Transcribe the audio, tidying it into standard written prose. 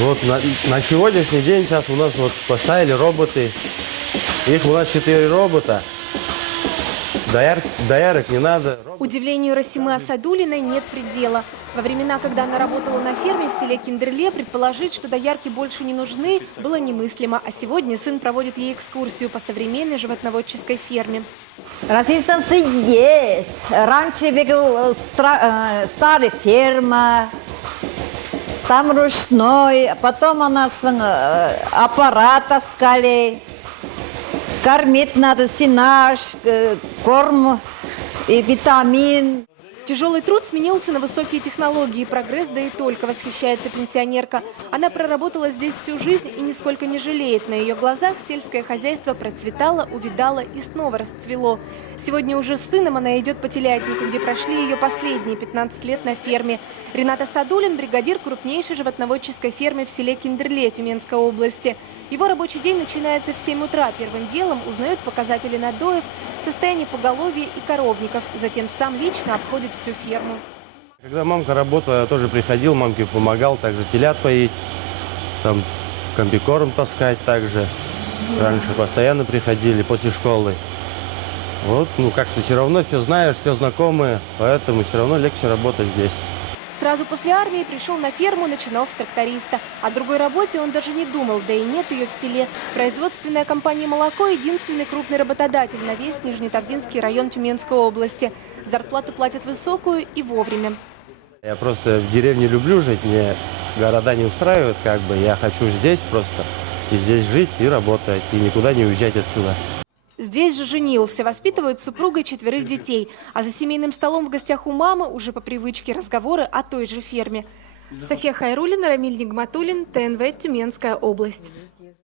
Вот на сегодняшний день сейчас у нас вот поставили роботы. Их у нас 4 робота. Доярок не надо. Удивлению Расимы Асадулиной нет предела. Во времена, когда она работала на ферме в селе Киндерле, предположить, что доярки больше не нужны, было немыслимо. А сегодня сын проводит ей экскурсию по современной животноводческой ферме. Разница есть. Раньше был старая ферма, там ручной, потом у нас аппарат таскали. Кормить надо сенаж, корм и витамин. Тяжелый труд сменился на высокие технологии. Прогресс, да и только, восхищается пенсионерка. Она проработала здесь всю жизнь и нисколько не жалеет. На ее глазах сельское хозяйство процветало, увядало и снова расцвело. Сегодня уже с сыном она идет по телятнику, где прошли ее последние 15 лет на ферме. Ринат Асадулин – бригадир крупнейшей животноводческой фермы в селе Киндерле Тюменской области. Его рабочий день начинается в 7 утра. Первым делом узнает показатели надоев, состояние поголовья и коровников. Затем сам лично обходит всю ферму. Когда мамка работала, я тоже приходил, мамке помогал, также телят поить, там комбикорм таскать также. Раньше постоянно приходили после школы. Вот, ну как-то все равно все знаешь, все знакомые, поэтому все равно легче работать здесь. Сразу после армии пришел на ферму, начинал с тракториста. О другой работе он даже не думал, да и нет ее в селе. Производственная компания «Молоко» – единственный крупный работодатель на весь Нижнетавдинский район Тюменской области. Зарплату платят высокую и вовремя. Я просто в деревне люблю жить, мне города не устраивают, как бы. Я хочу здесь просто, и здесь жить, и работать, и никуда не уезжать отсюда. Здесь же женился, воспитывает с супругой 4 детей. А за семейным столом в гостях у мамы уже по привычке разговоры о той же ферме. София Хайруллина, Рамиль Нигматуллин, ТНВ, Тюменская область.